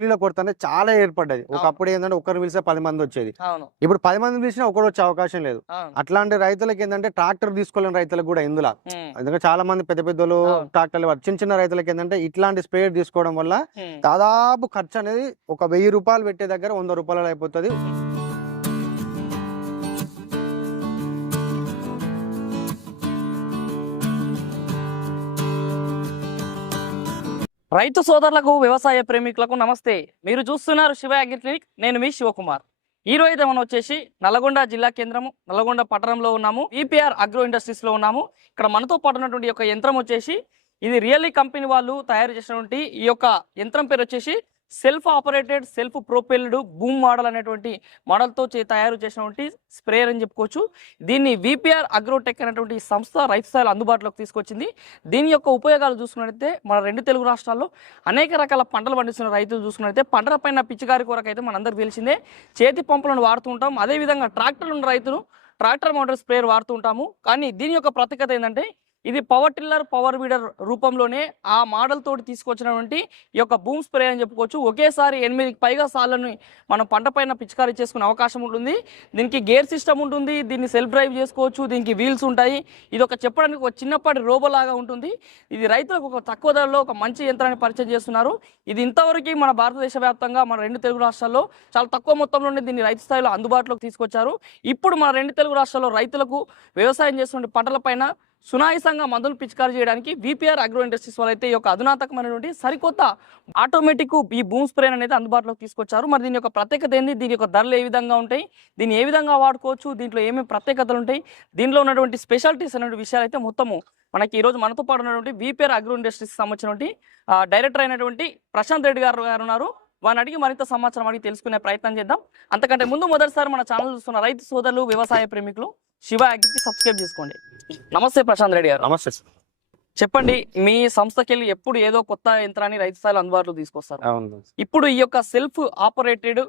కూలీల కొరత అనేది చాలా ఏర్పడ్డది. ఒకప్పుడు ఏంటంటే ఒకరు పిలిస్తే పది మంది వచ్చేది. ఇప్పుడు పది మంది పిలిచినా ఒకరు వచ్చే అవకాశం లేదు. అట్లాంటి రైతులకి ఏంటంటే ట్రాక్టర్ తీసుకోలేని రైతులకు కూడా ఇందులో. ఎందుకంటే చాలా మంది పెద్ద పెద్దలు. ట్రాక్టర్లు చిన్న చిన్న రైతులకి ఏంటంటే ఇట్లాంటి స్పేర్ తీసుకోవడం వల్ల. దాదాపు ఖర్చు అనేది ఒక వెయ్యి రూపాయలు పెట్టే దగ్గర వంద రూపాయలు అయిపోతుంది. రైతు సోదరులకు వ్యవసాయ ప్రేమికులకు నమస్తే. మీరు చూస్తున్నారు శివ అగ్రి క్లినిక్. నేను మీ శివకుమార్. ఈ రోజు మనం వచ్చేసి నల్గొండ జిల్లా కేంద్రము నల్గొండ పట్టణంలో ఉన్నాము. ఈపీఆర్ అగ్రో ఇండస్ట్రీస్లో ఉన్నాము. ఇక్కడ మనతో పాటు ఉన్నటువంటి యొక్క యంత్రం వచ్చేసి ఇది రియల్లీ కంపెనీ వాళ్ళు తయారు చేసినటువంటి ఈ యొక్క యంత్రం పేరు వచ్చేసి self operated self propelled boom model అనేటువంటి మోడల్తో చే తయారు చేసినటువంటి స్ప్రేయర్ అని చెప్పుకోవచ్చు. దీన్ని విపిఆర్ అగ్రోటెక్ అనేటువంటి సంస్థ రైతు స్టైల్ అందుబాటులోకి తీసుకొచ్చింది. దీని యొక్క ఉపయోగాలు చూసుకున్నట్లయితే మన రెండు తెలుగు రాష్ట్రాల్లో అనేక రకాల పంటలు పండిస్తున్న రైతులు చూసుకున్నట్లయితే పంటల పైన పిచ్చికారి కొరకు అయితే మనందరికి తెలిసిందే. చేతి పంపులను వాడుతూ ఉంటాం. అదేవిధంగా ట్రాక్టర్లు ఉన్న రైతులు ట్రాక్టర్ మోటార్ స్ప్రేయర్ వాడుతూ ఉంటాము. కానీ దీని యొక్క ప్రత్యేకత ఏంటంటే ఇది పవర్ టిల్లర్ పవర్ వీడర్ రూపంలోనే ఆ మోడల్ తోటి తీసుకొచ్చినటువంటి ఈ యొక్క భూమ్ స్ప్రే అని చెప్పుకోవచ్చు. ఒకేసారి ఎనిమిదికి పైగా సార్లను మనం పంట పైన పిచికారీ చేసుకునే అవకాశం ఉంటుంది. దీనికి గేర్ సిస్టమ్ ఉంటుంది. దీన్ని సెల్ఫ్ డ్రైవ్ చేసుకోవచ్చు. దీనికి వీల్స్ ఉంటాయి. ఇది ఒక చెప్పడానికి ఒక చిన్నపాటి రోబో లాగా ఉంటుంది. ఇది రైతులకు ఒక తక్కువ ధరలో ఒక మంచి యంత్రాన్ని పరిచయం చేస్తున్నారు. ఇది ఇంతవరకు మన భారతదేశ వ్యాప్తంగా మన రెండు తెలుగు రాష్ట్రాల్లో చాలా తక్కువ మొత్తంలోనే దీన్ని రైతు స్థాయిలో అందుబాటులోకి తీసుకొచ్చారు. ఇప్పుడు మన రెండు తెలుగు రాష్ట్రాల్లో రైతులకు వ్యవసాయం చేస్తున్న పంటలపైన సునాయసంగా మందులు పిచికారీ చేయడానికి విపిఆర్ అగ్రో ఇండస్ట్రీస్ వాళ్ళు అయితే ఈ యొక్క అధునాతకమైనటువంటి సరికొత్త ఆటోమేటిక్ ఈ భూమి స్ప్రే అనేది అందుబాటులోకి తీసుకొచ్చారు. మరి దీని యొక్క ప్రత్యేకత ఏంది? దీని యొక్క ధరలు ఏ విధంగా ఉంటాయి? దీన్ని ఏ విధంగా వాడుకోవచ్చు? దీంట్లో ఏమేమి ప్రత్యేకతలు ఉంటాయి? దీనిలో ఉన్నటువంటి స్పెషాలిటీస్ అనే విషయాలు అయితే మొత్తము మనకి ఈ రోజు మనతో పాటు ఉన్నటువంటి విపిఆర్ అగ్రో ఇండస్ట్రీస్ సంబంధించినటువంటి డైరెక్టర్ అయినటువంటి ప్రశాంత్ రెడ్డి గారు గారు ఉన్నారు. వారిని అడిగి మరింత సమాచారం అడిగి తెలుసుకునే ప్రయత్నం చేద్దాం. అంతకంటే ముందు మొదటిసారి మన ఛానల్ చూస్తున్న రైతు సోదరులు వ్యవసాయ ప్రేమికులు శివ అగ్రికి సబ్స్క్రైబ్ చేసుకోండి. నమస్తే ప్రశాంత్ రెడ్డి గారు. నమస్తే సార్. చెప్పండి మీ సంస్థకి వెళ్ళి ఎప్పుడు ఏదో కొత్త యంత్రాన్ని రైతు స్థాయిలో అందుబాటులో తీసుకొస్తారు? ఇప్పుడు ఈ యొక్క self operated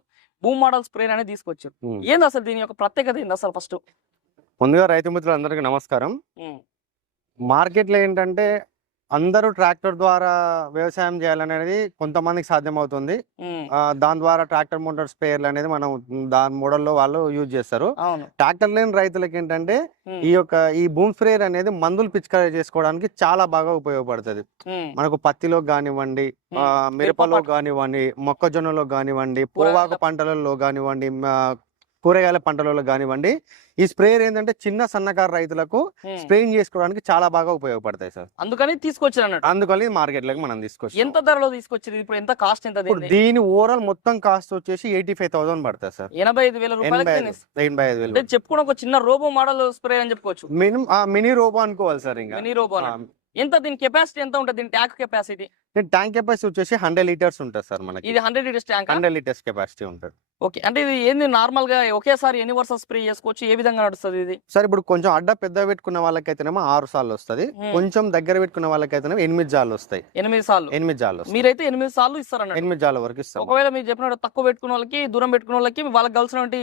boom model spray అనేది తీసుకొచ్చారు. ఏంది అసలు దీని యొక్క ప్రత్యేకత ఏంది అసలు ఫస్ట్ ముందుగా రైతు మిత్రులందరికీ నమస్కారం. మార్కెట్లో ఏంటంటే అందరూ ట్రాక్టర్ ద్వారా వ్యవసాయం చేయాలనేది కొంతమందికి సాధ్యమవుతుంది. ఆ, దాని ద్వారా ట్రాక్టర్ మోటార్ స్పేర్లు అనేది మనం దాని మోడల్లో వాళ్ళు యూజ్ చేస్తారు. ట్రాక్టర్ లేని రైతులకి ఏంటంటే ఈ యొక్క ఈ బూమ్ స్ప్రేయర్ అనేది మందులు పిచికారీ చేసుకోవడానికి చాలా బాగా ఉపయోగపడుతుంది. మనకు పత్తిలో కానివ్వండి మిరపలో మిరప కానివ్వండి మొక్కజొన్నలో కానివ్వండి పొగాకు పంటలలో కానివ్వండి కూరగాయల పంటలలో కానివ్వండి ఈ స్ప్రేయర్ ఏంటంటే చిన్న సన్నకారు రైతులకు. స్ప్రేయింగ్ చేసుకోవడానికి చాలా బాగా ఉపయోగపడతాయి సార్. అందుకని తీసుకొచ్చారు అందుకని మార్కెట్లోకి మనం తీసుకొచ్చాం. ఎంత ధరలో తీసుకొచ్చారు? ఇప్పుడు ఎంత కాస్ట్ ఎంత? దీని ఓవరాల్ మొత్తం కాస్ట్ వచ్చేసి ఎయిటీ ఫైవ్ థౌసండ్ పడుతుంది సార్. ఎనభై ఐదు వేల రూపాయలకి ఎనభై దీన్ని ఐదు ఎనభై ఐదు అంటే వేలు చెప్పుకుని ఒక చిన్న రోబో మోడల్ స్ప్రే అని చెప్పుకోవచ్చు. మినిమం మినీ రోబో అనుకోవాలి సార్ ఇంకా. Mini robot. ఎంత దీని కెపాసిటీ ఎంత ఉంటుంది? దీని ట్యాంక్ కెపాసిటీ? ట్యాంక్ కెపాసిటీ వచ్చేసి హండ్రెడ్ లీటర్స్ ఉంటుంది సార్ మనకి. ఇది hundred litres tank? Hundred litres capacity ఉంటుంది. ఓకే. అంటే ఇది ఏంది నార్మల్గా ఒకేసారి ఎన్ని వర్షాలు స్ప్రే చేసుకోవచ్చు? ఏ విధంగా నడుస్తుంది ఇది? సార్ ఇప్పుడు కొంచెం అడ్డ పెద్ద పెట్టుకున్న వాళ్ళకైతేనేమో ఆరు సార్లు వస్తుంది. కొంచెం దగ్గర పెట్టుకున్న వాళ్ళకైతేనేమో ఎనిమిది జాలు వస్తాయి. ఎనిమిది సార్లు? ఎనిమిది జాలు మీరైతే ఎనిమిది సార్లు ఇస్తారు అన్నట్టు ఎనిమిది జాల వరకు ఇస్తాం. ఒకవేళ మీరు చెప్పినట్టు తక్కువ పెట్టుకున్న వాళ్ళకి దూరం పెట్టుకున్న వాళ్ళకి వాళ్ళకి కలిసినటువంటి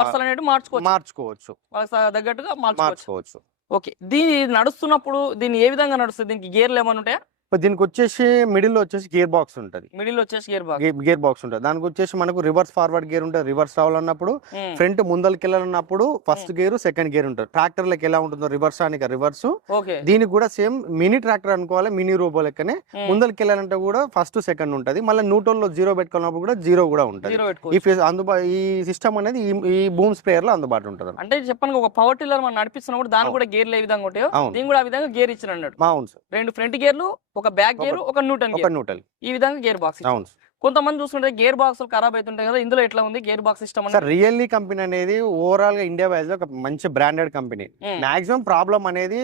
వర్షాలు అనేవి మార్చుకోవచ్చు. మార్చుకోవచ్చు. వాళ్ళకి తగ్గట్టుగా మార్చుకోవచ్చు. మార్చుకోవచ్చు. ఓకే. దీని నడుస్తున్నప్పుడు దీన్ని ఏ విధంగా నడుస్తుంది? దీనికి గేర్లు ఏమైనా ఉంటాయా? దీనికి వచ్చేసి మిడిల్లో వచ్చేసి గేర్ బాక్స్ ఉంటుంది మిడిల్ వచ్చేసి గేర్ బాగా గేర్ బాక్స్ ఉంటుంది. దానికి వచ్చేసి మనకు రివర్స్ ఫార్వర్డ్ గేర్ ఉంటుంది. రివర్స్ రావాలన్నప్పుడు ఫ్రంట్ ముందరికి వెళ్ళాలన్నప్పుడు ఫస్ట్ గేర్ సెకండ్ గేర్ ఉంటుంది. ట్రాక్టర్లకు ఎలా ఉంటుందో రివర్స్ అని రివర్స్ దీనికి కూడా సేమ్ మినీ ట్రాక్టర్ అనుకోవాలి మినీ రోబో లెక్కనే. ముందరికి వెళ్ళాలంటే కూడా ఫస్ట్ సెకండ్ ఉంటుంది. మళ్ళీ న్యూట్రల్లో జీరో పెట్టుకున్నప్పుడు కూడా జీరో కూడా ఉంటుంది. ఈ అందుబా ఈ సిస్టమ్ అనేది ఈ- బూమ్ స్ప్రేయర్లో అందుబాటు ఉంటుంది అంటే చెప్పండి ఒక పవర్ టిల్లర్ మనం నడిపిస్తున్నప్పుడు అవును. కూడా గేర్లు ఏ విధంగా ఉంటాయో. దీని కూడా ఆ విధంగా గేర్ ఇచ్చిన అన్నట్టు అవును సార్ రెండు ఫ్రంట్ గేర్లు ఒక బ్యాక్ గేర్ ఒక న్యూటన్ ఒక న్యూటల్ ఈ విధంగా గేర్ బాక్స్ అవును. కొంతమంది చూస్తుంటే గేర్ బాక్స్ ఖరాబ్ అవుతుంటాయి కదా ఇందులో ఎట్లా ఉంది? Gear box system sir really company అనేది ఓవరాల్గా ఇండియా వైజ్ ఒక మంచి బ్రాండెడ్ కంపెనీ మాక్సిమం ప్రాబ్లం అనేది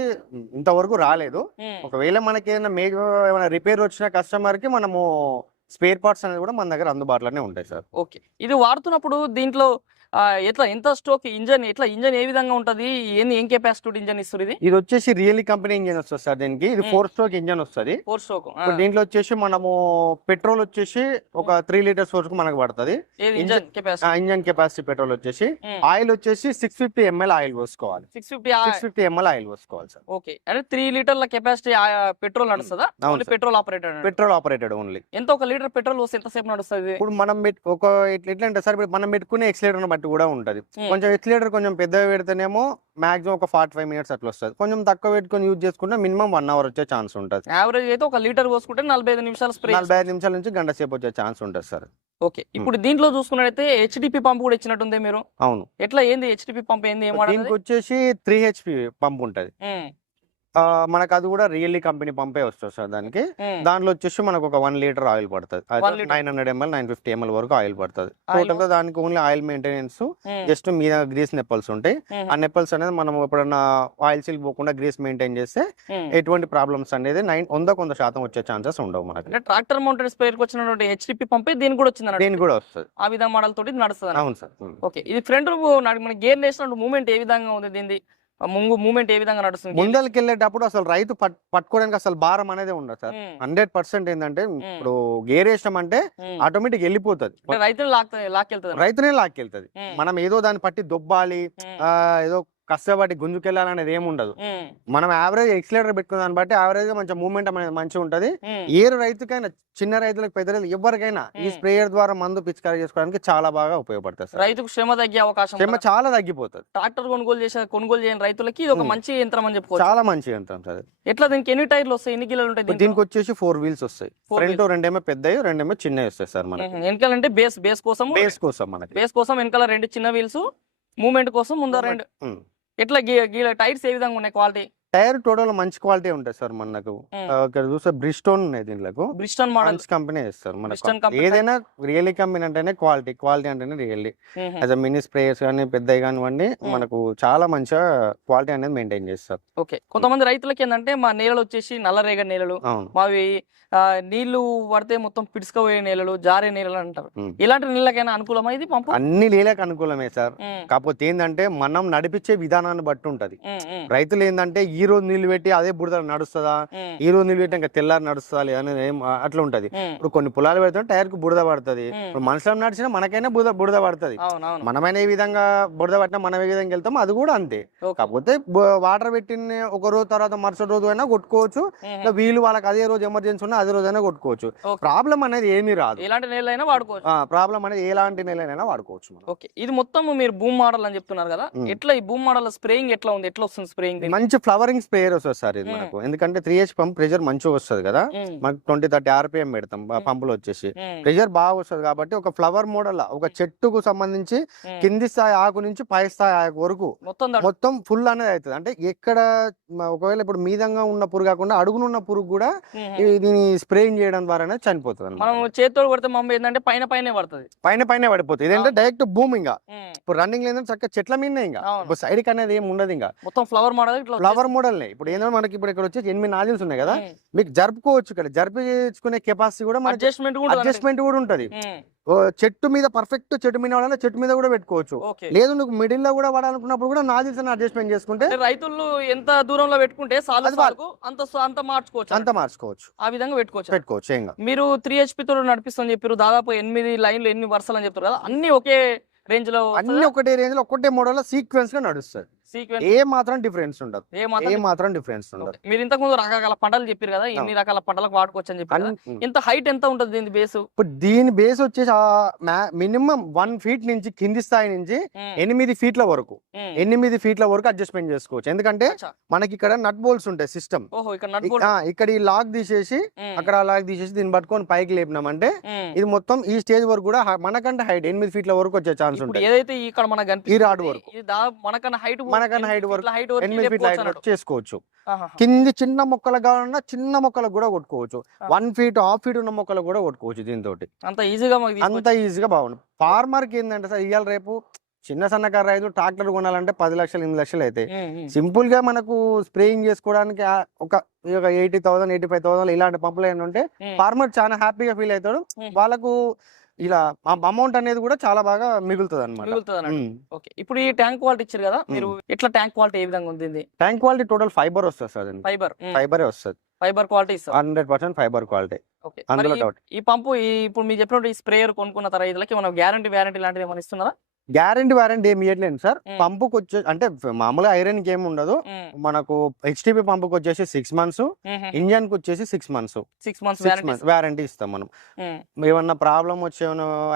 ఇంతవరకు రాలేదు. ఒకవేళ మనకి ఏదైనా మే ఏమైనా రిపేర్ వచ్చిన కస్టమర్కి మనము స్పేర్ పార్ట్స్ అనేది కూడా మన దగ్గర అందుబాటులోనే ఉంటాయి సార్. ఓకే ఇది వాడుతున్నప్పుడు దీంట్లో ఎట్లా ఎంత స్టోక్ ఇంజన్ ఎట్లా ఇంజన్ ఏ విధంగా ఉంటది? ఏంది ఏం కెపాసిటీ ఇంజన్ ఇస్తుంది ఇది? ఇది వచ్చేసి రియల్లీ కంపెనీ ఇంజన్ వస్తుంది సార్ దీనికి. ఇది. ఫోర్ స్ట్రోక్ ఇంజన్ వస్తుంది. ఫోర్ స్టోక్ ఇప్పుడు దీంట్లో వచ్చేసి మనము పెట్రోల్ వచ్చేసి ఒక త్రీ లీటర్స్ వరకు మనకు పడుతుంది. Engine capacity engine capacity petrol వచ్చేసి. ఆయిల్ వచ్చేసి సిక్స్ ఫిఫ్టీ ఎంఎల్ ఆయిల్ పోసుకోవాలి. Six fifty six fifty ML oil పోసుకోవాలి సార్. ఓకే. అంటే త్రీ లీటర్ల కెపాసిటీ పెట్రోల్ నడుస్తుందా. Petrol operator petrol operated only ఎంత ఒక లీటర్ పెట్రోల్ పోస్తే ఎంతసేపు నడుస్తుంది? ఇప్పుడు మనం ఒక ఎట్ల- ఎట్లా అంటే సార్ ఇప్పుడు మనం పెట్టుకునే ఎక్సిలేటర్ బట్టి కూడా ఉంటది. కొంచెం ఎక్సిలేటర్ కొంచెం పెద్దగా పెడితేనేమో మాక్సిమం ఒక ఫార్టీ ఫైవ్ మినిట్స్ అట్లా వస్తుంది. కొంచెం తక్కువ పెట్టుకొని యూజ్ చేసుకుంటే మినిమం వన్ అవర్ వచ్చే ఛాన్స్ ఉంటుంది. యావరేజ్ అయితే ఒక లీటర్ పోసుకుంటే నలభై ఐదు నిమిషాలు స్ప్రే నలభై ఐదు నిమిషాల నుంచి గంట సేపు వచ్చే ఛాన్స్ ఉంటుంది సార్. ఓకే. ఇప్పుడు దీంట్లో చూసుకున్నట్టయితే హెచ్డిపి పంప్ కూడా ఇచ్చినట్టుంది మీరు? అవును. ఎట్లా ఏంది హెచ్డిపి పంప్ ఏంది? దీనికి వచ్చేసి త్రీ హెచ్పి పంప్ ఉంటది. మనకు అది కూడా రియల్లీ కంపెనీ పంపే వస్తుంది సార్ దానికి. దాంట్లో వచ్చేసి మనకు ఒక వన్ లీటర్ ఆయిల్ పడుతుంది. Nine hundred ML nine fifty ML వరకు ఆయిల్ పడుతుంది. టోటల్గా దానికి ఓన్లీ ఆయిల్ మెయింటెనెన్స్ జస్ట్ మీద గ్రీస్ నెప్పల్స్ ఉంటాయి. ఆ నెప్పల్స్ అనేది మనం ఎప్పుడన్నా ఆయిల్ సీల్ పోకుండా గ్రీస్ మెయింటైన్ చేస్తే ఎటువంటి ప్రాబ్లమ్స్ అనేది నైన్ వంద కొంత శాతం వచ్చే ఛాన్సెస్ ఉండవు మనకి. ట్రాక్టర్ మౌంటెడ్ స్ప్రేయర్కి వచ్చినటువంటి హెచ్డిపి పంపే దీనికి కూడా వచ్చింది దీనికి కూడా వస్తుంది. ఆ విధంగా మోడల్ తోటి నడుస్తుంది. అవును సార్. ఓకే ఇది ఫ్రంట్ మన గేర్ వేసినట్టు మూమెంట్ ఏ విధంగా ఉంది దీనిది? ఆ ముంగు మూమెంట్ ఏ విధంగా నడుస్తుంది? ముందరికి వెళ్ళేటప్పుడు అసలు రైతు పట్- పట్టుకోవడానికి అసలు భారం అనేది ఉండదు సార్. హండ్రెడ్ పర్సెంట్ ఏంటంటే ఇప్పుడు గేర్ వేసినాం అంటే. ఆటోమేటిక్ వెళ్ళిపోతుంది. లాక్ లాక్కెళ్తుంది రైతునే లాక్కెళ్తుంది. మనం ఏదో దాన్ని పట్టి దొబ్బాలి ఆ, ఏదో కష్టపడి గుంజుకెళ్ళాలనేది ఏమి ఉండదు మనం యావరేజ్ ఎక్సిలేటర్ పెట్టుకున్న దాన్ని బట్టి యావరేజ్గా మంచి మూమెంట్ అనేది మంచిగా ఉంటది. ఏ రైతుకైనా చిన్న రైతులకు పెద్ద రైతులకు ఎవరికైనా ఈ. స్ప్రేయర్ ద్వారా మందు పిచికారీ చేసుకోవడానికి చాలా బాగా ఉపయోగపడుతుంది సార్. రైతుకు శ్రమ తగ్గే అవకాశం శ్రమ చాలా తగ్గిపోతుంది. ట్రాక్టర్ కొనుగోలు చేసే కొనుగోలు చేయని రైతులకి ఇది ఒక. మంచి యంత్రం అని చెప్పుకోవచ్చు. చాలా మంచిగా ఉంటుంది సార్ ఎట్లా దీనికి ఎన్ని టైర్లు వస్తాయి? ఎన్ని కిలోలు ఉంటాయి? దీనికి వచ్చేసి ఫోర్ వీల్స్ వస్తాయి. ఫ్రంట్ రెండేమో పెద్దవి రెండేమో చిన్నవి వస్తాయి సార్ మనకి. వెనకాలంటే బేస్ బేస్ కోసం బేస్ కోసం మనకి. బేస్ కోసం వెనకాల రెండు చిన్న వీల్స్ మూమెంట్ కోసం ముందర రెండు. ఎట్లా గీ టైర్స్ ఏ విధంగా ఉన్నాయి క్వాలిటీ టైర్ టోటల్ మంచి క్వాలిటీ ఉంటుంది సార్ మనకు. ఇక్కడ చూస్తే బ్రిస్టోన్ ఉన్నాయి దీంట్లో బ్రిస్టన్ మంచి కంపెనీ ఇస్తారు company. ఏదైనా రియల్లీ కంపెనీ అంటేనే క్వాలిటీ క్వాలిటీ అంటేనే really. As uh mini sprayers కానీ పెద్దవి కానివ్వండి. మనకు చాలా మంచిగా క్వాలిటీ అనేది మెయింటైన్ చేస్తారు. ఓకే. కొంతమంది రైతులకి ఏంటంటే మా నేలలు వచ్చేసి నల్లరేగడి నేలలు మావి నీళ్ళు పడితే మొత్తం పిడుచుకపోయే నేలలు జారే నేలలు అంటారు. ఇలాంటి నీళ్ళకైనా అనుకూలమా ఇది పంపు? అన్ని నీళ్ళకి అనుకూలమే సార్. కాకపోతే ఏంటంటే మనం నడిపించే విధానాన్ని బట్టి ఉంటది. రైతులు ఏంటంటే ఈ రోజు నీళ్ళు పెట్టి అదే బుడద నడుస్తుందా? ఈ రోజు నీళ్ళు పెట్టి ఇంకా తెల్లారి నడుస్తుందా అనేది ఏం అట్లా ఉంటది. ఇప్పుడు కొన్ని పొలాలు పెడితే టైర్కు బుడద పడుతుంది. ఇప్పుడు మనుషులం నడిచినా మనకైనా బురద బుడద పడుతుంది. మనమైన ఏ విధంగా బురద పట్టినా మనం ఏ విధంగా వెళ్తామో అది కూడా అంతే. కాకపోతే వాటర్ పెట్టిన ఒక రోజు తర్వాత మరుసటి రోజు అయినా కొట్టుకోవచ్చు. వీళ్ళు వాళ్ళకి అదే రోజు ఎమర్జెన్సీ ఉన్నా అదే రోజు అయినా కొట్టుకోవచ్చు. ప్రాబ్లం అనేది ఏమీ రాదు. ఎలాంటి నేలైనా వాడుకోవచ్చు. ప్రాబ్లం అనేది ఎలాంటి నెలైనా వాడుకోవచ్చు. ఓకే. ఇది మొత్తం మీరు భూమ్ మోడల్ అని చెప్తున్నారు కదా. ఎట్లా ఈ భూమ్ మోడల్ స్ప్రేయింగ్ ఎట్లా ఉంది? ఎట్లా వస్తుంది స్ప్రేయింగ్ మంచి ఫ్లవరింగ్ స్ప్రేయర్ వస్తుంది సార్ ఇది. మనకు. ఎందుకంటే త్రీ హెచ్ పంప్ ప్రెషర్ మంచిగా వస్తుంది కదా. మనకు ట్వంటీ థర్టీ ఆర్పిఎం పెడతాం. పంపులు వచ్చేసి. ప్రెషర్ బాగా వస్తుంది కాబట్టి ఒక ఫ్లవర్ మోడల్ ఒక చెట్టుకు సంబంధించి కింది స్థాయి ఆకు నుంచి పై స్థాయి ఆకు వరకు మొత్తం ఫుల్ అనేది అవుతుంది. అంటే ఎక్కడ ఒకవేళ ఇప్పుడు మీదంగా ఉన్న పురుగు కాకుండా అడుగునున్న పురుగు కూడా ఉమ్, ఈ- దీని స్ప్రేయింగ్ చేయడం ద్వారానే చనిపోతుంది మనం. చేతితో కొడితే మమ్మీ ఏంటంటే పైన పైనే పడుతుంది. పైన పైన పడిపోతుంది. ఇదేంటే డైరెక్ట్ భూమి ఇంకా. ఇప్పుడు రన్నింగ్ లేదంటే చక్కగా చెట్ల మీదనే ఇంకా. సైడ్కి అనేది ఏమి ఉండదు ఇంకా. మొత్తం ఫ్లవర్ మోడల్ ఫ్లవర్ మోడల్ ఇప్పుడు ఏంటంటే మనకి ఇప్పుడు ఇక్కడ వచ్చి ఎనిమిది నాజిల్స్ ఉన్నాయి కదా మీకు జరుపుకోవచ్చు ఇక్కడ. జరుపుకునే కెపాసిటీ కూడా అడ్జస్ట్మెంట్ కూడా అడ్జస్ట్మెంట్ కూడా ఉంటది. ఓ చెట్టు మీద పర్ఫెక్ట్ చెట్టు మీద వాడాలి చెట్టు మీద కూడా పెట్టుకోవచ్చు. లేదు నువ్వు మిడిల్లో కూడా వాడాలనుకున్నప్పుడు కూడా నాజిల్స్ అడ్జస్ట్మెంట్ చేసుకుంటే రైతులు ఎంత దూరంలో పెట్టుకుంటే అంత అంత మార్చుకోవచ్చు అంత మార్చుకోవచ్చు. ఆ విధంగా పెట్టుకోవచ్చు. పెట్టుకోవచ్చు. మీరు త్రీ హెచ్పి తో నడిపిస్తామని చెప్పారు. దాదాపు ఎనిమిది లైన్లు ఎన్ని వరుసలు అని చెప్తారు కదా అన్ని ఒకే రేంజ్లో అన్ని ఒకటే రేంజ్లో ఒకటే మోడల్లో సీక్వెన్స్గా నడుస్తుంది సీక్వెన్స్ ఏ మాత్రం డిఫరెన్స్ ఉండదు. ఏ మాత్రం డిఫరెన్స్ ఉండదు. మీరు ఇంతకు ముందు రకరకాల పంటలు చెప్పారు కదా ఎన్ని రకాల పంటలకు వాడుకోవచ్చు అని చెప్పారు. అన్ని- ఇంత హైట్ ఎంత ఉంటుంది దీని బేస్ ఇప్పుడు దీని బేస్ వచ్చేసి మినిమం వన్ ఫీట్ నుంచి కింది స్థాయి నుంచి ఎనిమిది ఫీట్ల వరకు. ఎనిమిది ఫీట్ల వరకు అడ్జస్ట్మెంట్ చేసుకోవచ్చు. ఎందుకంటే మనకి ఇక్కడ నట్ బోల్స్ ఉంటాయి సిస్టమ్ ఇక్కడ ఈ లాక్ తీసేసి అక్కడ లాక్ తీసేసి దీన్ని పట్టుకొని పైకి లేపినామంటే ఇది మొత్తం ఈ స్టేజ్ వరకు కూడా మనకంటే హైట్ ఎనిమిది ఫీట్ల వరకు వచ్చే ఛాన్స్ ఉంటాయి. ఏదైతే ఇక్కడ మనకు ఈ రాడ్ వరకు. మనకన్నా హైట్ మనకన్నా వరకు, హైట్ వరకు ఎనిమిది ఫీట్ల హైట్ వరకు చేసుకోవచ్చు. కింది చిన్న మొక్కలు కావాలన్నా చిన్న మొక్కలకు కూడా కొట్టుకోవచ్చు. వన్ ఫీట్ హాఫ్ ఫీట్ ఉన్న మొక్కలు కూడా కొట్టుకోవచ్చు దీంతో అంత ఈజీగా అంత ఈజీగా బాగుంది ఫార్మర్కి ఏంటంటే సార్ ఇవాళ రేపు చిన్న సన్నకారు రైతు ట్రాక్టర్ కొనాలంటే పది లక్షలు ఎనిమిది లక్షలు అవుతాయి సింపుల్గా మనకు స్ప్రేయింగ్ చేసుకోవడానికి ఒక eighty thousand eighty five thousand ఇలాంటి పంపులు ఏంటంటే ఫార్మర్ చాలా హ్యాపీగా ఫీల్ అవుతాడు. వాళ్ళకు ఇలా అమౌంట్ అనేది కూడా చాలా బాగా మిగులుతుంది అనమాట ఓకే. ఇప్పుడు ఈ ట్యాంక్ క్వాలిటీ ఇచ్చారు కదా మీరు ఎట్లా ట్యాంక్ క్వాలిటీ ఏ విధంగా ఉంది ట్యాంక్ క్వాలిటీ టోటల్ ఫైబర్ వస్తుంది సార్ ఫైబర్ ఫైబరే వస్తుంది. Fibre quality hundred percent fibre quality. అందులో డౌట్. ఈ పంపు ఈ ఇప్పుడు మీరు చెప్పినట్టు ఈ స్ప్రేయర్ కొనుక్కున్న రైతులకి మనం గ్యారంటీ వ్యారంటీ లాంటిది ఏమైనా ఇస్తున్నారా? గ్యారంటీ వారంటీ ఏమి ఇవ్వట్లేదు సార్. పంపుకి వచ్చే అంటే మామూలుగా ఐరన్కి ఏమి ఉండదు మనకు హెచ్టిపి పంపుకి వచ్చేసి సిక్స్ మంత్స్ ఇంజన్కి వచ్చేసి six months. Six months warranty ఇస్తాం. మనం. ఏమన్నా ప్రాబ్లం వచ్చే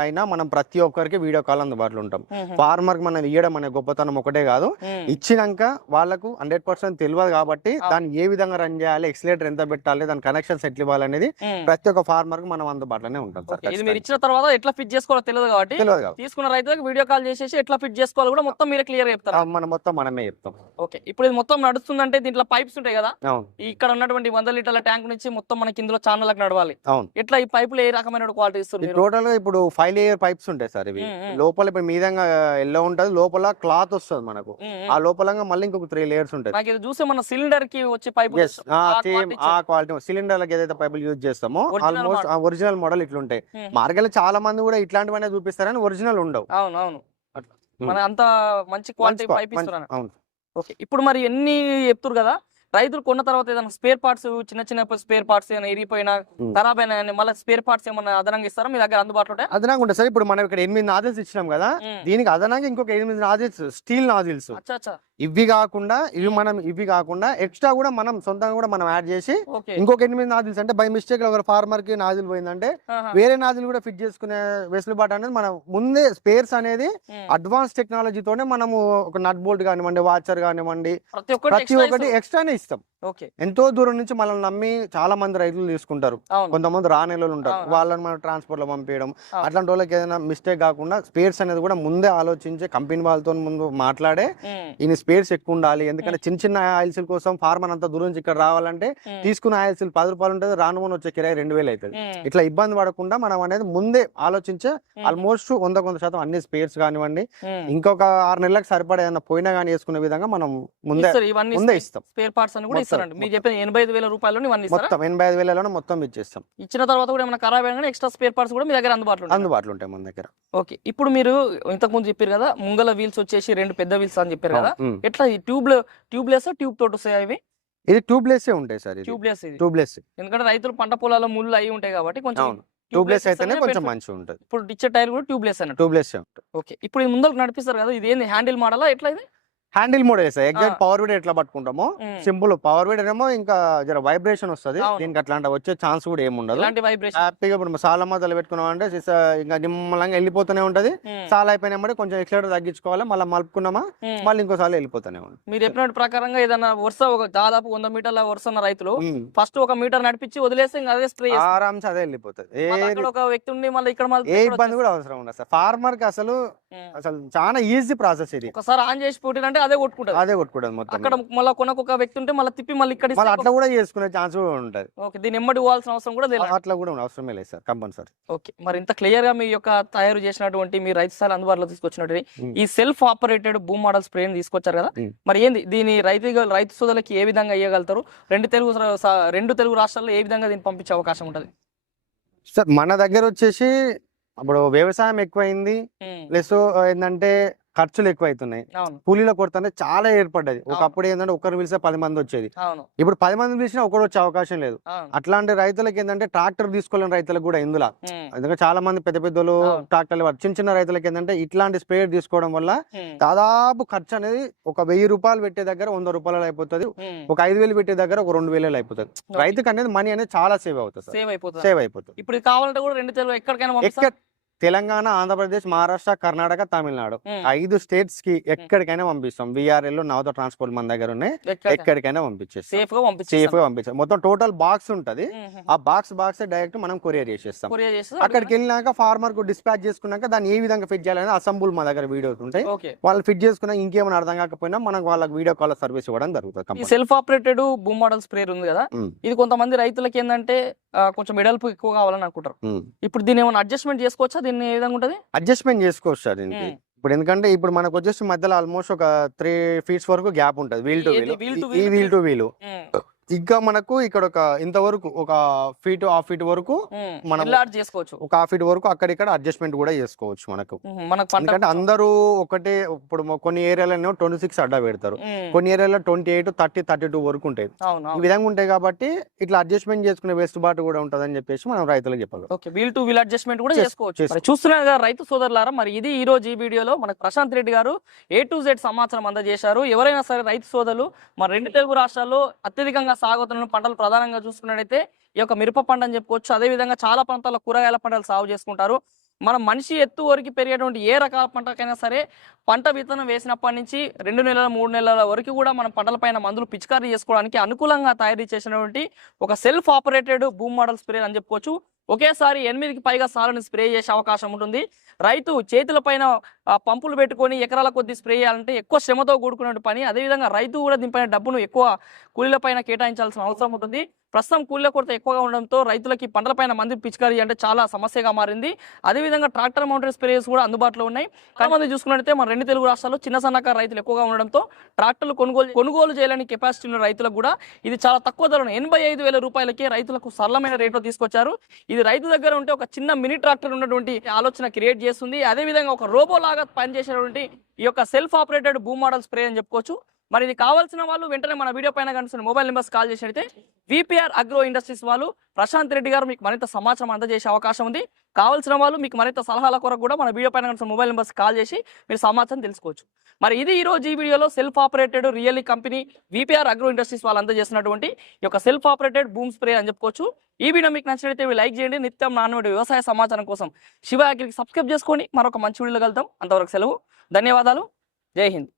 అయినా మనం ప్రతి ఒక్కరికి వీడియో కాల్ అందుబాటులో ఉంటాం. ఫార్మర్కి మనం ఇవ్వడం అనే గొప్పతనం ఒకటే కాదు. ఇచ్చినాక వాళ్ళకు హండ్రెడ్ పర్సెంట్ తెలియదు కాబట్టి. దాన్ని ఏ విధంగా రన్ చేయాలి ఎక్సిలేటర్ ఎంత పెట్టాలి దాని కనెక్షన్స్ ఎట్లా ఇవ్వాలనేది ప్రతి ఒక్క ఫార్మర్కి మనం అందుబాటులోనే ఉంటాం సార్ ఇది మీరు ఇచ్చిన తర్వాత ఎట్లా ఫిట్ చేసుకోవాలో తెలియదు కాబట్టి తెలియదు కాబట్టి. తీసుకున్న రైతులకు వీడియో కాల్ చేసేసి ఎట్లా ఫిట్ చేసుకోవాలో కూడా మొత్తం మీరే క్లియర్ చెప్తారు. మనం మొత్తం మనమే చెప్తాం. ఓకే ఇప్పుడు ఇది మొత్తం నడుస్తుందంటే దీంట్లో పైప్స్ ఉంటాయి కదా? ఇక్కడ ఉన్నటువంటి వంద లీటర్ల ట్యాంక్ నుంచి మొత్తం మనకి ఇందులో ఛానల్ నడవాలి. అవును. ఎట్లా ఈ పైపులు ఏ రకమైన క్వాలిటీ ఇస్తారు మీరు? టోటల్గా ఇప్పుడు ఫైవ్ లేయర్ పైప్స్ ఉంటాయి సార్ ఇవి. లోపల ఇప్పుడు మీదంగా ఎల్లో ఉంటది లోపల క్లాత్ వస్తుంది మనకు. ఆ ఉమ్. లోపలంగా మళ్ళీ ఇంకొక త్రీ లేయర్స్ ఉంటాయి. నాకు ఇది చూస్తే మన సిలిండర్కి వచ్చే పైపు ఆ క్వాలిటీ సిలిండర్ లకి ఏదైతే పైపులు యూజ్ చేస్తామో ఆల్మోస్ట్ ఒరిజినల్ మోడల్ ఇట్లుంటాయి. మార్కెట్ చాలా మంది కూడా ఇట్లాంటివన్నీ చూపిస్తారని ఒరిజినల్ ఉండవు. అవును అవును. మన అంత మంచి క్వాలిటీ పైప్ ఇస్తున్నారు అవును. ఓకే. ఇప్పుడు మరి ఎన్ని చెప్తురు కదా రైతులు కొన్న తర్వాత ఏదైనా స్పేర్ పార్ట్స్ చిన్న చిన్న స్పేర్ పార్ట్స్ ఏమైనా ఇరిగిపోయినా. ఖరాబ్ అయినా మళ్ళీ స్పేర్ పార్ట్స్ ఏమైనా అదనంగా ఇస్తారా? మీ దగ్గర అందుబాటులో ఉంటాయా? అదనంగా ఉంటుంది సార్. ఇప్పుడు మనం ఇక్కడ ఎనిమిది నాజిల్స్ ఇచ్చినాం కదా. దీనికి అదనంగా ఇంకొక ఎనిమిది నాజిల్స్ స్టీల్ నాజిల్స్. ఇవి కాకుండా ఇవి మనం ఇవి కాకుండా ఎక్స్ట్రా కూడా మనం సొంతంగా కూడా మనం యాడ్ చేసి ఇంకొక ఎనిమిది నాజిల్స్ అంటే బై మిస్టేక్ ఒక ఫార్మర్కి నాజిల్ పోయిందంటే. వేరే నాజిల్ కూడా ఫిట్ చేసుకునే వెసులుబాటు అనేది మనం ముందే స్పేర్స్ అనేది. అడ్వాన్స్ టెక్నాలజీతోనే మనము ఒక నట్ బోల్ట్ కానివ్వండి వాచర్ కానివ్వండి ప్రతి ఒక్కటి. ఎక్స్ట్రానే ఇస్తాం ఎంతో దూరం నుంచి మనల్ని నమ్మి చాలా మంది రైతులు తీసుకుంటారు కొంతమంది రానేళ్ళు ఉంటారు. వాళ్ళని మనం ట్రాన్స్పోర్ట్లో పంపించడం. అట్లాంటి వాళ్ళకి ఏదైనా మిస్టేక్ కాకుండా స్పేర్స్ అనేది కూడా ముందే ఆలోచించి కంపెనీ వాళ్ళతో ముందు మాట్లాడే. ఈయన స్పేర్స్ ఎక్కువ ఉండాలి ఎందుకంటే చిన్న చిన్న ఆయిల్స్ కోసం ఫార్మర్ అంత దూరం నుంచి ఇక్కడ రావాలంటే. తీసుకున్న ఆయిల్స్ పది రూపాయలు ఉంటుంది రాను మన వచ్చే కిరాయి రెండు వేలు అవుతుంది. ఇట్లా ఇబ్బంది పడకుండా మనం అనేది ముందే ఆలోచించే. ఆల్మోస్ట్ వంద కొంత శాతం అన్ని స్పేర్స్ కానివ్వండి. ఇంకొక ఆరు నెలలకు సరిపడా ఏదైనా పోయినా కానీ వేసుకునే విధంగా మనం ముందే ముందే ఇస్తాం స్పేర్ పార్ట్స్ అని కూడా ఇస్తారండి మీరు. చెప్పిన ఎనభై ఐదు వేల రూపాయలు మొత్తం ఎనభై ఐదు వేలలోనే మొత్తం ఇచ్చేస్తాం ఇచ్చిన తర్వాత కూడా ఏమైనా ఖరాబ్ అయినా ఎక్స్ట్రా స్పేర్ పార్ట్స్ కూడా మీ దగ్గర అందుబాటులో ఉంటాయి అందుబాటులో ఉంటాయి మన దగ్గర ఓకే ఇప్పుడు మీరు ఇంతకు ముందు చెప్పారు కదా ముంగల వీల్స్ వచ్చేసి రెండు పెద్ద వీల్స్ అని చెప్పారు కదా. ఎట్లా ఈ ట్యూబ్ ట్యూబ్లెస్ ట్యూబ్ తోటి వస్తాయి ఇవి? ఇది ట్యూబ్లెస్ ఉంటాయి సార్ ట్యూబ్లెస్ ట్యూబ్లెస్. ఎందుకంటే రైతులు పంట పొలాల్లో ముళ్ళు అయి ఉంటాయి కాబట్టి కొంచెం ట్యూబ్లెస్ అయితేనే కొంచెం. మంచిగా ఉంటుంది. ఇప్పుడు ఇచ్చే టైర్ కూడా ట్యూబ్లెస్ అన్నట్టు ట్యూబ్లెస్ ఓకే. ఇప్పుడు ఇది ముందరకు నడిపిస్తారు కదా ఇది ఏంది హ్యాండిల్ మోడలా ఎట్లా ఇది? హ్యాండిల్ మోడ్ వేస్తాయి. ఎగ్జాక్ట్. పవర్ వీడ్ ఎట్లా పట్టుకుంటామో. సింపుల్ పవర్ వీడ్ ఏమో ఇంకా జర వైబ్రేషన్ వస్తుంది. దీనికి అట్లాంటి వచ్చే ఛాన్స్ కూడా ఏమి ఉండదు. ఇలాంటి వైబ్రేషన్ హ్యాపీగా ఇప్పుడు సాల మొదలు పెట్టుకున్నాం అంటే ఇంకా నిమ్మలంగా వెళ్ళిపోతూనే ఉంటది. చాలా అయిపోయినా కొంచెం ఎక్సలేటర్ తగ్గించుకోవాలి. మళ్ళీ మలుపుకున్నామా మళ్ళీ ఇంకోసారి వెళ్ళిపోతూనే ఉంటుంది మీరు చెప్పినట్టు ప్రకారంగా ఏదైనా వరుస ఒక దాదాపు వంద మీటర్ల వరుస ఉన్న రైతులు. ఫస్ట్ ఒక మీటర్ నడిపించి వదిలేస్తే అదే స్ప్రే ఆరామ్స్ అదే వెళ్ళిపోతుంది. ఒక వ్యక్తి ఉండి మళ్ళీ ఇక్కడ ఏ ఇబ్బంది కూడా అవసరం ఉండదు సార్. ఫార్మర్కి అసలు. అసలు చాలా ఈజీ ప్రాసెస్ ఇది. ఒకసారి ఆన్ చేసి పుట్టినంటే అదే కొట్టుకుంటది. అదే కొట్టుకోవడం మొత్తం. అక్కడ మళ్ళీ కొనకు ఒక వ్యక్తి ఉంటే మళ్ళీ తిప్పి మళ్ళీ ఇక్కడ మళ్ళీ అట్లా కూడా చేసుకునే ఛాన్స్ కూడా ఉంటుంది. ఓకే దీని ఎమ్మడి పోవాల్సిన అవసరం కూడా తెలియదు అట్లా కూడా అవసరమే లేదు సార్ కంపల్సరీ. ఓకే మరి ఇంత క్లియర్గా మీ యొక్క తయారు చేసినటువంటి మీ రైతు స్థాయి అందుబాటులో తీసుకొచ్చినటువంటి. ఈ self operated boom model spray తీసుకొచ్చారు కదా. మరి ఏంది దీని రైతు రైతు సోదరులకి ఏ విధంగా ఇవ్వగలుగుతారు రెండు తెలుగు రెండు తెలుగు రాష్ట్రాల్లో ఏ విధంగా దీన్ని పంపించే అవకాశం ఉంటుంది? సార్ మన దగ్గర వచ్చేసి అప్పుడు వ్యవసాయం ఎక్కువైంది. ప్లస్ ఏంటంటే ఖర్చులు ఎక్కువైతున్నాయి. అవును. కూలీల కొరత అనేది చాలా ఏర్పడ్డది. ఒకప్పుడు ఏంటంటే ఒకరు పిలిస్తే పది మంది వచ్చేది. ఇప్పుడు పది మంది పిలిచినా ఒకరు వచ్చే అవకాశం లేదు. అట్లాంటి రైతులకి ఏంటంటే ట్రాక్టర్ తీసుకోలేని రైతులకు కూడా ఇందులో. ఎందుకంటే చాలా మంది పెద్ద పెద్దలు. ట్రాక్టర్లు చిన్న చిన్న రైతులకి ఏంటంటే ఇట్లాంటి స్ప్రేయర్ తీసుకోవడం వల్ల దాదాపు ఖర్చు అనేది ఒక వెయ్యి రూపాయలు పెట్టే దగ్గర వంద రూపాయలు అయిపోతుంది. ఒక ఐదు వేలు పెట్టే దగ్గర ఒక రెండు వేలు అయిపోతుంది. రైతుకి అనేది మనీ అనేది చాలా సేవ్ అవుతుంది సేవ్ అయిపోతుంది. సేవ్ అయిపోతుంది. ఇప్పుడు కావాలంటే కూడా రెండు తెలుగు ఎక్కడికైనా తెలంగాణ ఆంధ్రప్రదేశ్ మహారాష్ట్ర కర్ణాటక తమిళనాడు. ఐదు స్టేట్స్కి ఎక్కడికైనా పంపిస్తాం. విఆర్ఎల్ నవత ట్రాన్స్పోర్ట్ మన దగ్గర ఉన్నాయి. ఎక్కడికైనా. పంపించేస్తాం. సేఫ్గా సేఫ్ పంపించేస్తారు గా పంపించాం మొత్తం టోటల్ బాక్స్ ఉంటది. ఆ బాక్స్ బాక్స్ డైరెక్ట్ మనం కొరియర్ చేసేస్తాం. అక్కడికి వెళ్ళినాక ఫార్మర్కు డిస్పాచ్ చేసుకున్నాక దాన్ని ఏ విధంగా ఫిట్ చేయాలని అసెంబుల్ మా దగ్గర వీడియోస్ ఉంటాయి. వాళ్ళు ఫిట్ చేసుకున్నా ఇంకేమైనా అర్థం కాకపోయినా మనకు వాళ్ళకి వీడియో కాల్ సర్వీస్ ఇవ్వడం జరుగుతుంది. Self operated boom model sprayer ఉంది కదా? ఇది కొంతమంది రైతులకి ఏంటంటే కొంచెం ఎడల్పు ఎక్కువ కావాలని అనుకుంటారు. ఇప్పుడు దీన్ని ఏమైనా అడ్జస్ట్మెంట్ చేసుకోవచ్చా? దీన్ని ఏ విధంగా ఉంటది? అడ్జస్ట్మెంట్ చేసుకోవచ్చు సార్ దీనికి. ఇప్పుడు ఎందుకంటే ఇప్పుడు మనకు వచ్చేసి మధ్యలో ఆల్మోస్ట్ ఒక త్రీ ఫీట్స్ వరకు గ్యాప్ ఉంటుంది వీల్ టు? వీల్ ఈ వీల్ టు వీల్ ఇంకా మనకు ఇక్కడ ఒక ఇంతవరకు ఒక ఫీట్ హాఫ్ ఫీట్ వరకు మనం- చేసుకోవచ్చు. ఒక హాఫ్ ఫీట్ వరకు అక్కడిక్కడ అడ్జస్ట్మెంట్ కూడా చేసుకోవచ్చు మనకు. ఎందుకంటే అందరూ ఒకటే ఇప్పుడు కొన్ని ఏరియాలలో ట్వంటీ సిక్స్ అడ్డా పెడతారు. కొన్ని ఏరియాలో twenty eight thirty thirty two వరకు ఉంటాయి. ఈ. విధంగా ఉంటాయి కాబట్టి ఇట్లా అడ్జస్ట్మెంట్ చేసుకునే వెసులుబాటు కూడా ఉంటుందని చెప్పేసి మనం రైతులకు చెప్పగలం. Okay wheel to wheel adjustment కూడా చేస్- చేసుకోవచ్చు. చేసుకో- మరి చూస్తున్నారు కదా రైతు సోదరులారా మరి ఇది ఈ రోజు ఈ వీడియోలో మనకు ప్రశాంత్ రెడ్డి గారు ఏ టు జెడ్ సమాచారం అందజేశారు. ఎవరైనా సరే రైతు సోదరులు మన రెండు తెలుగు రాష్ట్రాల్లో అత్యధికంగా సాగుతున్న పంటలు ప్రధానంగా చూసుకున్నట్టయితే ఈ యొక్క మిరప పంట అని చెప్పుకోవచ్చు. అదే విధంగా చాలా ప్రాంతాల్లో కూరగాయల పంటలు సాగు చేసుకుంటారు. మన మనిషి ఎత్తు వరకు పెరిగేటువంటి ఏ రకాల పంటకైనా సరే పంట విత్తనం వేసినప్పటి నుంచి రెండు నెలల మూడు నెలల వరకు కూడా మనం పంటలపైన మందులు పిచికారీ చేసుకోవడానికి అనుకూలంగా తయారు చేసినటువంటి ఒక self operated boom model spray అని చెప్పుకోవచ్చు. ఒకేసారి ఎనిమిదికి పైగా సార్లను స్ప్రే చేసే అవకాశం ఉంటుంది. రైతు చేతుల పైన పంపులు పెట్టుకొని ఎకరాల కొద్ది స్ప్రే చేయాలంటే ఎక్కువ శ్రమతో కూడుకున్న పని. అదేవిధంగా రైతు కూడా దీనిపైన డబ్బును ఎక్కువ కూలీల పైన కేటాయించాల్సిన అవసరం ఉంటుంది. ప్రస్తుతం కూలీల కొరత ఎక్కువగా ఉండడంతో రైతులకి పంటలపైన మంది పిచికారీ అంటే చాలా సమస్యగా మారింది. అదేవిధంగా ట్రాక్టర్ మౌంటెడ్ స్ప్రేయర్స్ కూడా అందుబాటులో ఉన్నాయి. చాలా మంది చూసుకున్నట్లయితే మన రెండు తెలుగు రాష్ట్రాల్లో చిన్న సన్నకారు రైతులు ఎక్కువగా ఉండడంతో ట్రాక్టర్లు కొనుగోలు కొనుగోలు చేయలేని కెపాసిటీ ఉన్న రైతులకు కూడా ఇది చాలా తక్కువ ధరలో ఎనభై ఐదు వేల రూపాయలకే రైతులకు సరళమైన రేట్లో తీసుకొచ్చారు. ఇది రైతు దగ్గర ఉంటే ఒక చిన్న మినీ ట్రాక్టర్ ఉన్నటువంటి ఆలోచన క్రియేట్ చేస్తుంది. అదే విధంగా ఒక రోబో లాగా పనిచేసేటువంటి ఈ యొక్క సెల్ఫ్ ఆపరేటెడ్ భూ మోడల్ స్ప్రే అని చెప్పుకోవచ్చు. మరి ఇది కావాల్సిన వాళ్ళు వెంటనే మన వీడియో పైన కనిపిస్తున్న మొబైల్ నెంబర్స్ కాల్ చేసినట్టే విపిఆర్ అగ్రో ఇండస్ట్రీస్ వాళ్ళు ప్రశాంత్ రెడ్డి గారు మీకు మరింత సమాచారం అందజేసే అవకాశం ఉంది. కావాల్సిన వాళ్ళు మీకు మరింత సలహాల కొరకు కూడా మన వీడియో పైన కనిపిస్తున్న మొబైల్ నెంబర్స్ కాల్ చేసి మీరు సమాచారం తెలుసుకోవచ్చు. మరి ఇది ఈ రోజు ఈ వీడియోలో self operated really company VPR agro industries వాళ్ళు అందజేసినటువంటి ఈ యొక్క సెల్ఫ్ ఆపరేటెడ్ బూమ్ స్ప్రే అని చెప్పుకోవచ్చు. ఈ వీడియో మీకు నచ్చినట్లయితే మీరు లైక్ చేయండి. నిత్యం నాన్నటి వ్యవసాయ సమాచారం కోసం శివ అగ్రికి సబ్స్క్రైబ్ చేసుకొని మరొక మంచి వీడియోలో కలుద్దాం. అంతవరకు సెలవు. ధన్యవాదాలు. జై హింద్.